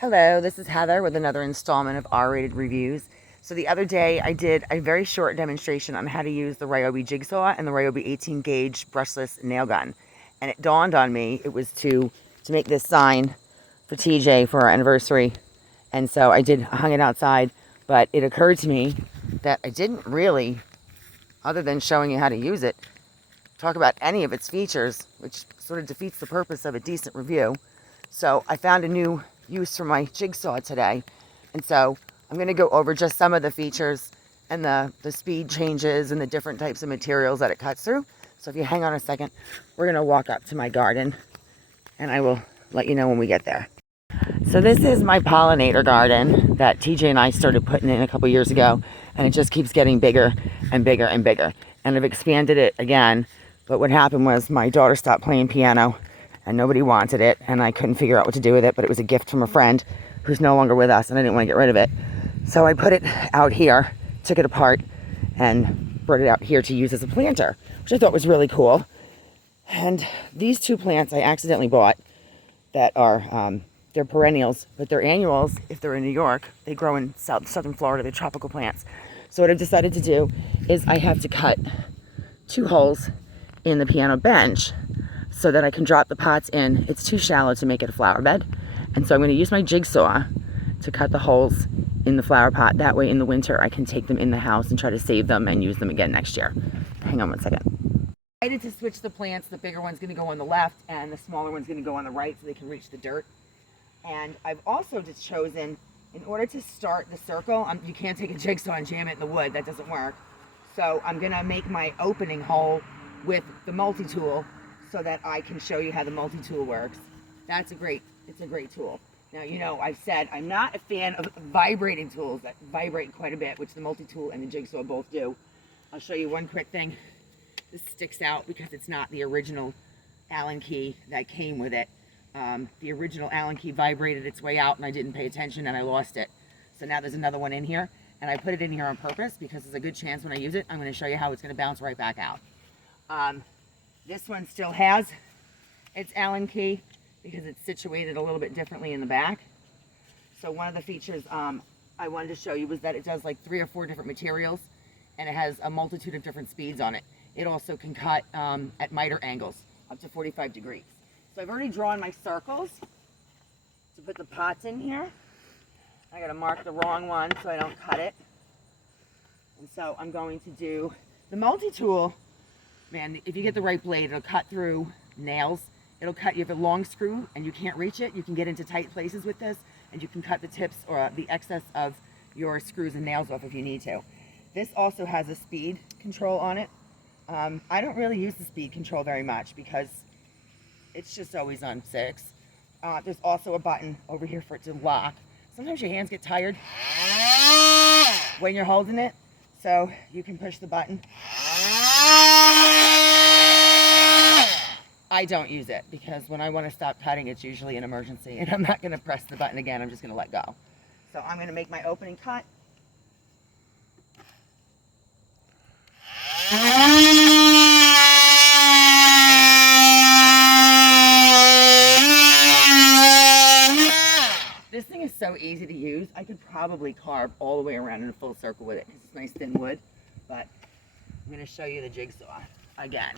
Hello, this is Heather with another installment of R-Rated Reviews. So the other day I did a very short demonstration on how to use the Ryobi Jigsaw and the Ryobi 18 gauge brushless nail gun. And it dawned on me it was to make this sign for TJ for our anniversary. And so I hung it outside, but it occurred to me that I didn't really, other than showing you how to use it, talk about any of its features, which sort of defeats the purpose of a decent review. So I found a new use for my jigsaw today, and so I'm going to go over just some of the features and the speed changes and the different types of materials that it cuts through. So if you hang on a second, we're going to walk up to my garden and I will let you know when we get there. So this is my pollinator garden that TJ and I started putting in a couple years ago, and it just keeps getting bigger and bigger and bigger, and I've expanded it again. But what happened was my daughter stopped playing piano and nobody wanted it, and I couldn't figure out what to do with it, but it was a gift from a friend who's no longer with us, and I didn't want to get rid of it. So I put it out here, took it apart, and brought it out here to use as a planter, which I thought was really cool. And these two plants I accidentally bought that are, they're perennials, but they're annuals if they're in New York. They grow in southern Florida, they're tropical plants. So what I've decided to do is I have to cut 2 holes in the piano bench so that I can drop the pots in. It's too shallow to make it a flower bed. And so I'm going to use my jigsaw to cut the holes in the flower pot. That way in the winter I can take them in the house and try to save them and use them again next year. Hang on one second. I decided to switch the plants. The bigger one's going to go on the left and the smaller one's going to go on the right so they can reach the dirt. And I've also just chosen, in order to start the circle, you can't take a jigsaw and jam it in the wood. That doesn't work. So I'm going to make my opening hole with the multi-tool so that I can show you how the multi-tool works. It's a great tool. Now, you know, I've said I'm not a fan of vibrating tools that vibrate quite a bit, which the multi-tool and the jigsaw both do. I'll show you one quick thing. This sticks out because it's not the original Allen key that came with it. The original Allen key vibrated its way out and I didn't pay attention and I lost it. So now there's another one in here, and I put it in here on purpose because there's a good chance when I use it, I'm going to show you how it's going to bounce right back out. This one still has its Allen key because it's situated a little bit differently in the back. So one of the features I wanted to show you was that it does like 3 or 4 different materials, and it has a multitude of different speeds on it. It also can cut at miter angles, up to 45 degrees. So I've already drawn my circles to put the pots in here. I gotta mark the wrong one so I don't cut it. And so I'm going to do the multi-tool. Man, if you get the right blade, it'll cut through nails. It'll cut, you have a long screw and you can't reach it. You can get into tight places with this, and you can cut the tips or the excess of your screws and nails off if you need to. This also has a speed control on it. I don't really use the speed control very much because it's just always on 6. There's also a button over here for it to lock. Sometimes your hands get tired when you're holding it, so you can push the button. I don't use it because when I want to stop cutting, it's usually an emergency, and I'm not going to press the button again. I'm just going to let go. So I'm going to make my opening cut. This thing is so easy to use. I could probably carve all the way around in a full circle with it because it's nice thin wood, but I'm going to show you the jigsaw again.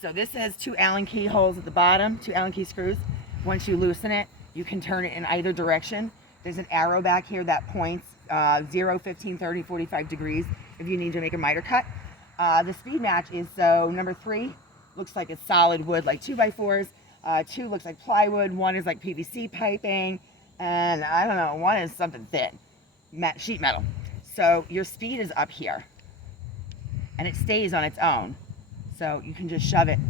So this has 2 Allen key holes at the bottom, 2 Allen key screws. Once you loosen it, you can turn it in either direction. There's an arrow back here that points 0, 15, 30, 45 degrees if you need to make a miter cut. The speed match is, so number 3 looks like it's solid wood, like 2x4s. 2 looks like plywood. 1 is like PVC piping. And I don't know, 1 is something thin, sheet metal. So your speed is up here, and it stays on its own. So you can just shove it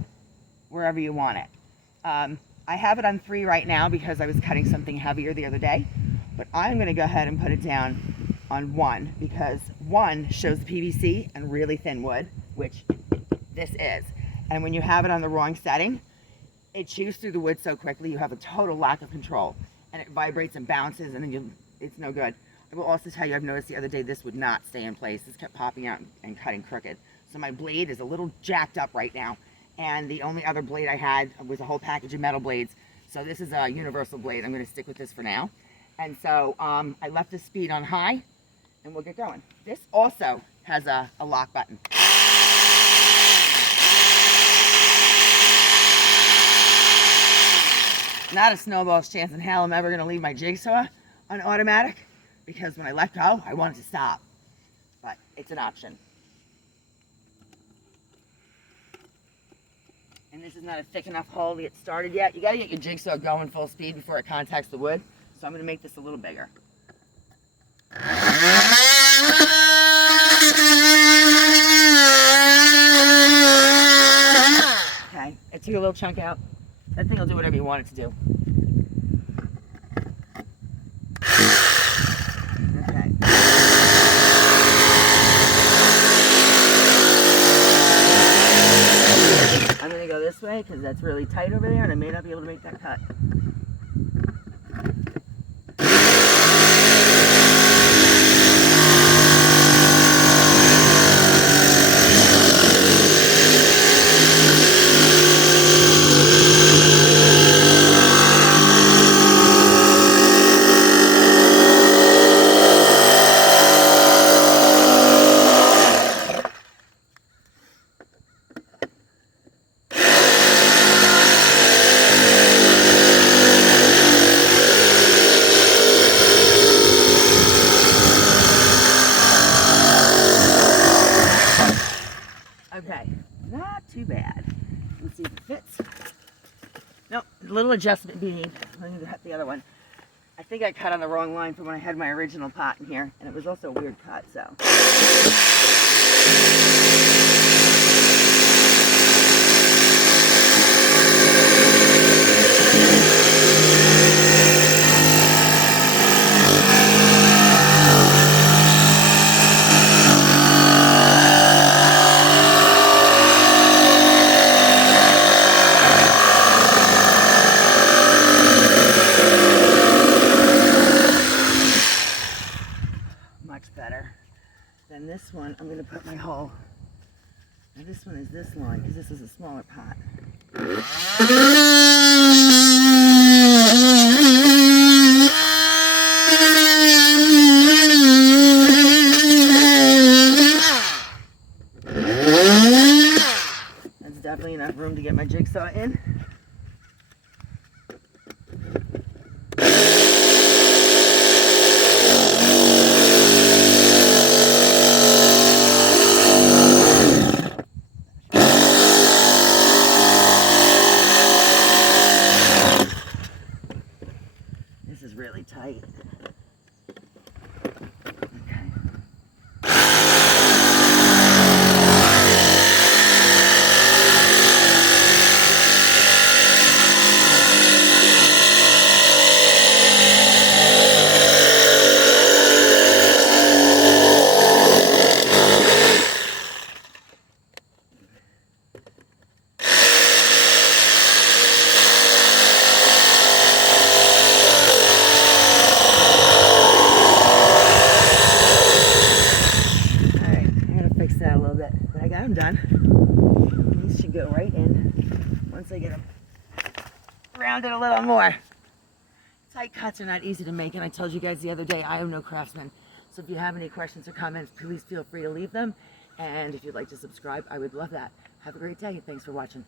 wherever you want it. I have it on 3 right now because I was cutting something heavier the other day, but I'm going to go ahead and put it down on 1 because 1 shows the PVC and really thin wood, which this is. And when you have it on the wrong setting, it chews through the wood so quickly you have a total lack of control, and it vibrates and bounces, and then it's no good. I will also tell you, I've noticed the other day this would not stay in place. This kept popping out and cutting crooked. So my blade is a little jacked up right now, and the only other blade I had was a whole package of metal blades. So this is a universal blade. I'm going to stick with this for now. And so I left the speed on high, and we'll get going. This also has a lock button. Not a snowball's chance in hell I'm ever going to leave my jigsaw on automatic, because when I let go, I want it to stop. But it's an option. And this is not a thick enough hole to get started yet. You got to get your jigsaw going full speed before it contacts the wood. So I'm going to make this a little bigger. Okay, it took a little chunk out. That thing will do whatever you want it to do. Okay. I'm going to go this way because that's really tight over there and I may not be able to make that cut. Okay, not too bad. Let's see if it fits. Nope, a little adjustment being. Let me cut the other one. I think I cut on the wrong line from when I had my original pot in here, and it was also a weird cut, so. Much better. Then this one, I'm going to put my hole. And this one is this line, because this is a smaller pot. That's definitely enough room to get my jigsaw in. This is really tight. Okay. That a little bit, but I got them done. These should go right in once I get them rounded a little more. Tight cuts are not easy to make, and I told you guys the other day I am no craftsman. So if you have any questions or comments, please feel free to leave them. And if you'd like to subscribe, I would love that. Have a great day. Thanks for watching.